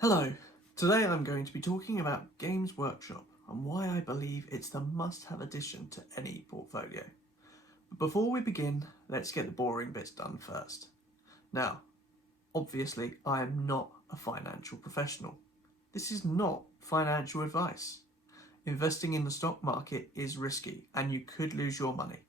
Hello, today I'm going to be talking about Games Workshop and why I believe it's the must-have addition to any portfolio. But before we begin, let's get the boring bits done first. Now, obviously I am not a financial professional. This is not financial advice. Investing in the stock market is risky and you could lose your money.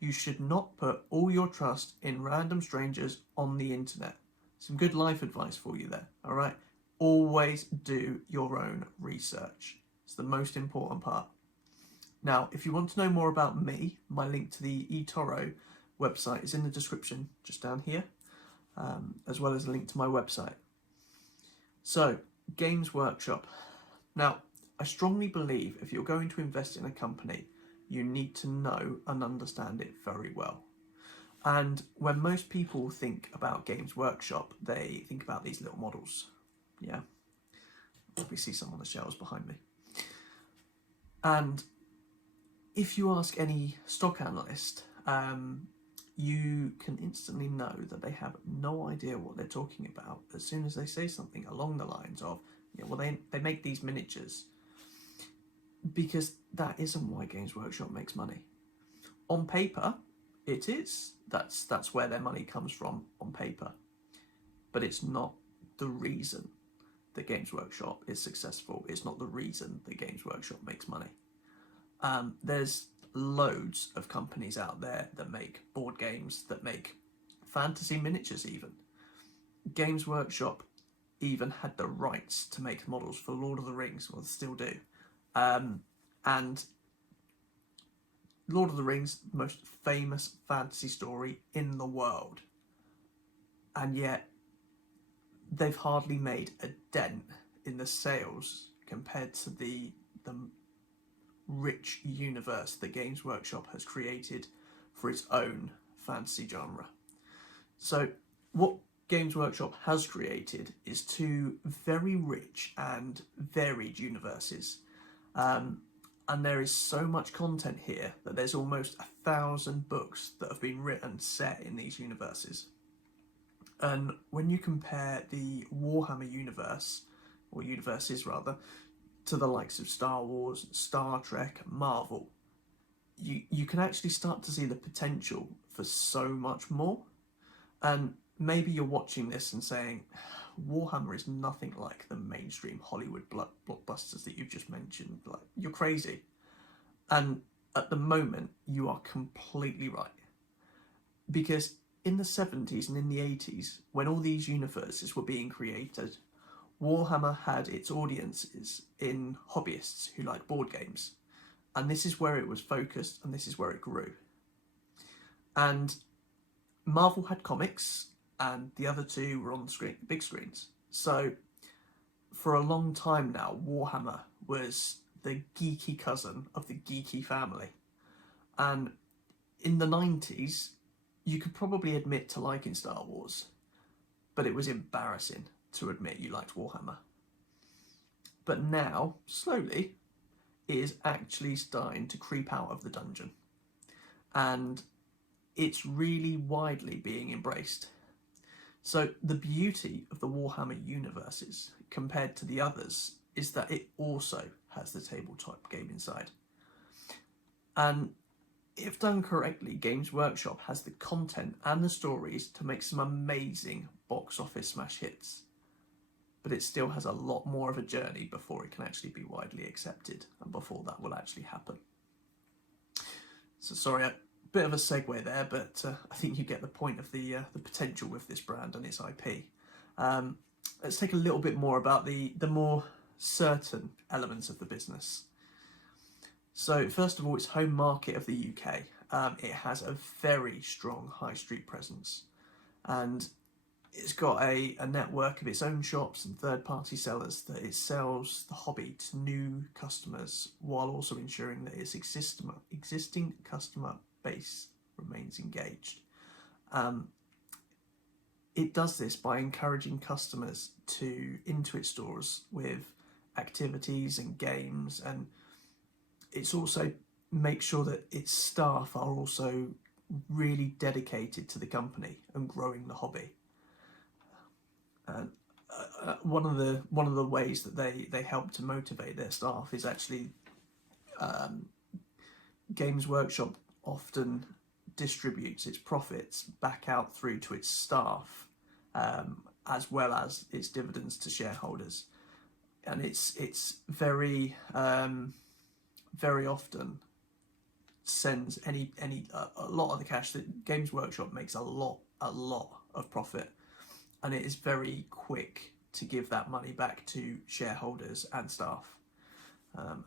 You should not put all your trust in random strangers on the internet. Some good life advice for you there, alright? Always do your own research. It's the most important part. Now, if you want to know more about me, my link to the eToro website is in the description just down here, as well as a link to my website. So, Games Workshop. Now, I strongly believe if you're going to invest in a company, you need to know and understand it very well. And when most people think about Games Workshop, they think about these little models. Yeah, we see some on the shelves behind me. And if you ask any stock analyst, you can instantly know that they have no idea what they're talking about as soon as they say something along the lines of, yeah, well, they make these miniatures, because that isn't why Games Workshop makes money. On paper, it is. That's where their money comes from on paper. But it's not the reason that Games Workshop is successful. It's not the reason that Games Workshop makes money. There's loads of companies out there that make board games, that make fantasy miniatures even. Games Workshop even had the rights to make models for Lord of the Rings, well, they still do. And Lord of the Rings, the most famous fantasy story in the world. And yet, they've hardly made a dent in the sales compared to the rich universe that Games Workshop has created for its own fantasy genre. So what Games Workshop has created is two very rich and varied universes. And there is so much content here that there's almost 1,000 books that have been written set in these universes. And when you compare the Warhammer universe, or universes rather, to the likes of Star Wars, Star Trek, and Marvel, you can actually start to see the potential for so much more. And maybe you're watching this and saying, Warhammer is nothing like the mainstream Hollywood blockbusters that you've just mentioned. Like, you're crazy. And at the moment, you are completely right. Because in the 70s and in the 80s, when all these universes were being created, Warhammer had its audiences in hobbyists who like board games. And this is where it was focused, and this is where it grew. And Marvel had comics, and the other two were on the screen, big screens. So for a long time now, Warhammer was the geeky cousin of the geeky family. And in the 90s, you could probably admit to liking Star Wars, but it was embarrassing to admit you liked Warhammer. But now, slowly, it is actually starting to creep out of the dungeon. And it's really widely being embraced. So the beauty of the Warhammer universes, compared to the others, is that it also has the tabletop game inside. And if done correctly, Games Workshop has the content and the stories to make some amazing box office smash hits. But it still has a lot more of a journey before it can actually be widely accepted and before that will actually happen. So sorry, a bit of a segue there, but I think you get the point of the potential with this brand and its IP. Let's take a little bit more about the more certain elements of the business. So first of all, its home market of the UK. It has a very strong high street presence, and it's got a network of its own shops and third-party sellers that it sells the hobby to new customers, while also ensuring that its existing customer base remains engaged. It does this by encouraging customers into its stores with activities and games, and it's also makes sure that its staff are also really dedicated to the company and growing the hobby. And one of the ways that they help to motivate their staff is actually Games Workshop often distributes its profits back out through to its staff, as well as its dividends to shareholders, and it's very very often sends a lot of the cash that Games Workshop makes, a lot of profit, and it is very quick to give that money back to shareholders and staff.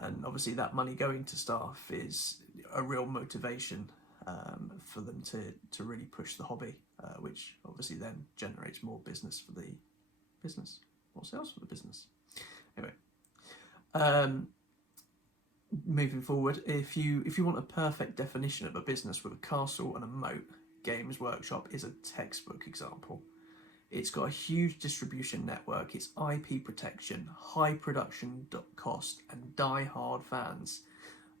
And obviously that money going to staff is a real motivation for them to really push the hobby, which obviously then generates more business for the business, more sales for the business. Anyway, moving forward, if you want a perfect definition of a business with a castle and a moat, Games Workshop is a textbook example. It's got a huge distribution network, it's IP protection, high production cost, and die-hard fans,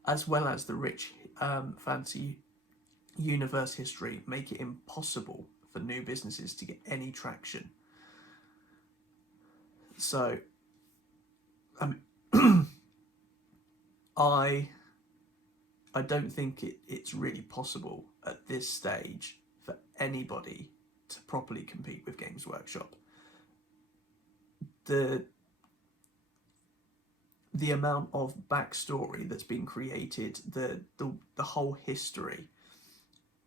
as well as the rich fantasy universe history, make it impossible for new businesses to get any traction. So, I don't think it's really possible at this stage for anybody to properly compete with Games Workshop. The amount of backstory that's been created, the whole history,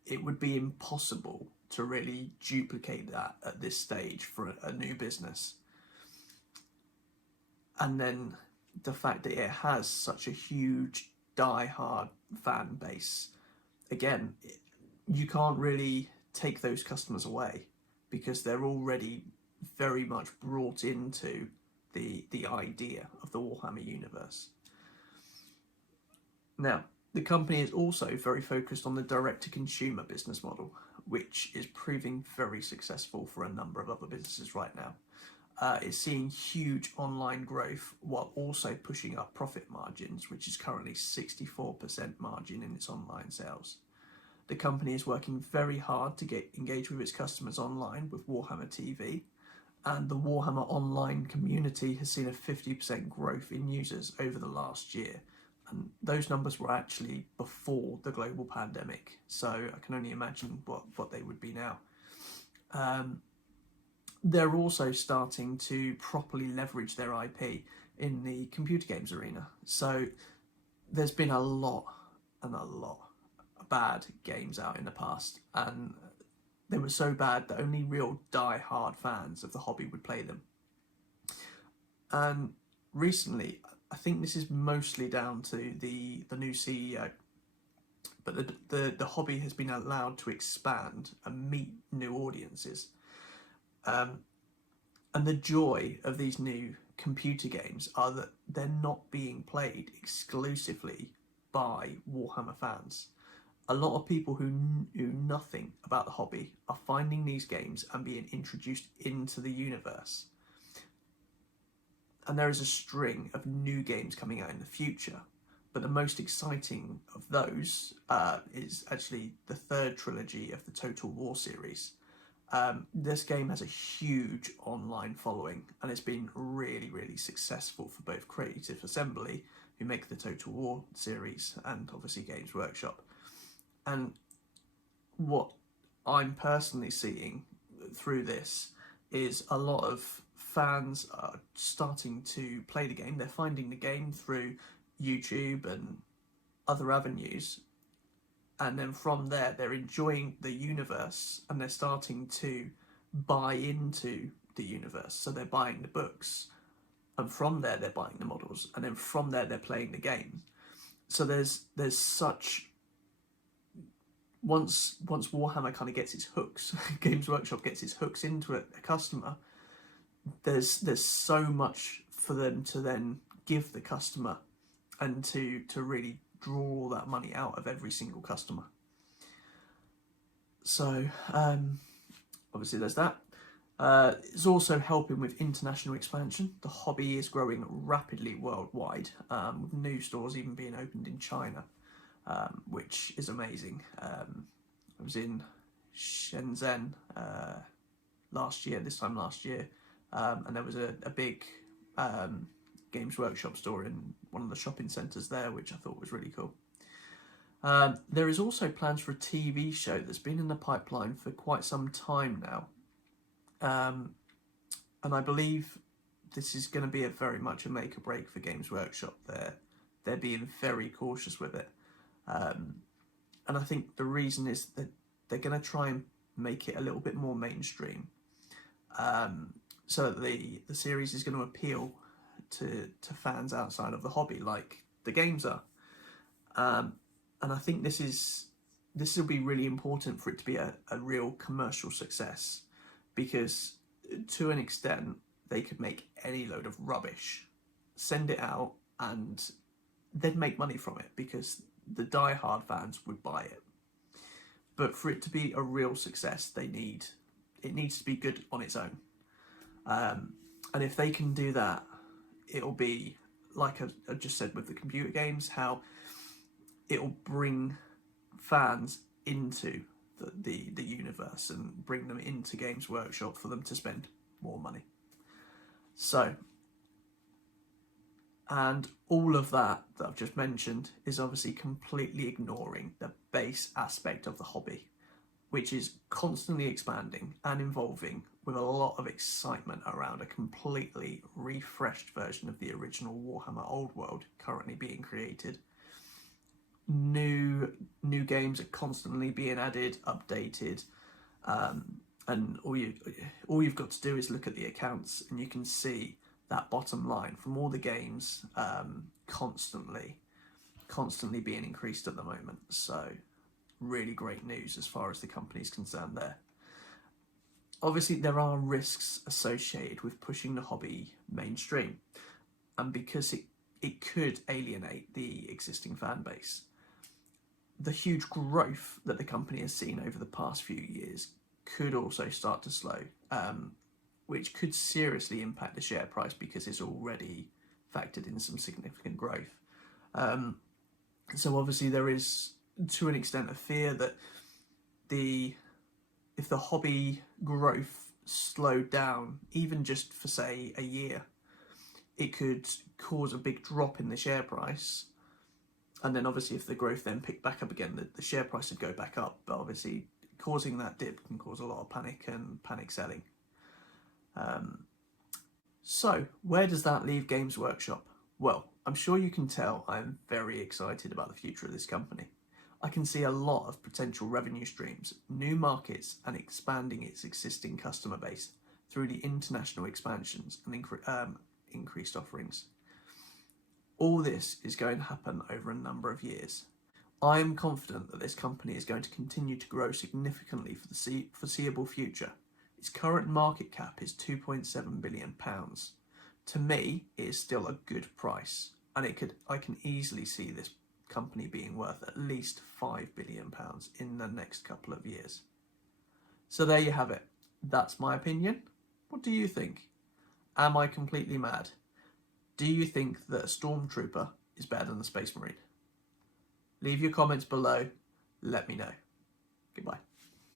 it would be impossible to really duplicate that at this stage for a new business. And then the fact that it has such a huge die-hard fan base, again, you can't really take those customers away because they're already very much brought into the idea of the Warhammer universe. Now, the company is also very focused on the direct-to-consumer business model, which is proving very successful for a number of other businesses right now. It's seeing huge online growth while also pushing up profit margins, which is currently 64% margin in its online sales. The company is working very hard to engage with its customers online with Warhammer TV, and the Warhammer online community has seen a 50% growth in users over the last year. And those numbers were actually before the global pandemic, so I can only imagine what they would be now. They're also starting to properly leverage their IP in the computer games arena. So there's been a lot of bad games out in the past, and they were so bad that only real die-hard fans of the hobby would play them. And recently, I think this is mostly down to the new CEO, but the hobby has been allowed to expand and meet new audiences. And the joy of these new computer games are that they're not being played exclusively by Warhammer fans. A lot of people who knew nothing about the hobby are finding these games and being introduced into the universe. And there is a string of new games coming out in the future, but the most exciting of those is actually the third trilogy of the Total War series. This game has a huge online following, and it's been really, really successful for both Creative Assembly, who make the Total War series, and obviously Games Workshop. And what I'm personally seeing through this is a lot of fans are starting to play the game. They're finding the game through YouTube and other avenues, and then from there they're enjoying the universe and they're starting to buy into the universe. So they're buying the books, and from there they're buying the models, and then from there they're playing the game. So there's such, once Warhammer kind of gets its hooks, Games Workshop gets its hooks into a customer, there's so much for them to then give the customer and to really draw all that money out of every single customer. So obviously there's that. It's also helping with international expansion. The hobby is growing rapidly worldwide, with new stores even being opened in China, which is amazing. I was in Shenzhen this time last year, and there was a big Games Workshop store in one of the shopping centres there, which I thought was really cool. There is also plans for a TV show that's been in the pipeline for quite some time now, and I believe this is going to be very much a make or break for Games Workshop. They're being very cautious with it, and I think the reason is that they're going to try and make it a little bit more mainstream, so that the series is going to appeal to fans outside of the hobby, like the games are. And I think this will be really important for it to be a real commercial success, because to an extent they could make any load of rubbish, send it out, and they'd make money from it because the die-hard fans would buy it. But for it to be a real success, it needs to be good on its own. And if they can do that, it'll be, like I just said with the computer games, how it'll bring fans into the universe and bring them into Games Workshop for them to spend more money. So, and all of that I've just mentioned is obviously completely ignoring the base aspect of the hobby, which is constantly expanding and evolving with a lot of excitement around a completely refreshed version of the original Warhammer Old World currently being created. New games are constantly being added, updated, and all you've got to do is look at the accounts, and you can see that bottom line from all the games constantly being increased at the moment. So really great news as far as the company's concerned there. Obviously there are risks associated with pushing the hobby mainstream, and because it could alienate the existing fan base. The huge growth that the company has seen over the past few years could also start to slow, which could seriously impact the share price because it's already factored in some significant growth. So obviously there is, to an extent, a fear that if the hobby growth slowed down, even just for say a year, it could cause a big drop in the share price. And then obviously if the growth then picked back up again, the share price would go back up. But obviously causing that dip can cause a lot of panic and panic selling. So where does that leave Games Workshop? Well, I'm sure you can tell I'm very excited about the future of this company. I can see a lot of potential revenue streams, new markets, and expanding its existing customer base through the international expansions and increased offerings. All this is going to happen over a number of years. I am confident that this company is going to continue to grow significantly for the foreseeable future. Its current market cap is £2.7 billion. To me, it is still a good price, and I can easily see this company being worth at least £5 billion in the next couple of years. So there you have it. That's my opinion. What do you think? Am I completely mad? Do you think that a Stormtrooper is better than a Space Marine? Leave your comments below. Let me know. Goodbye.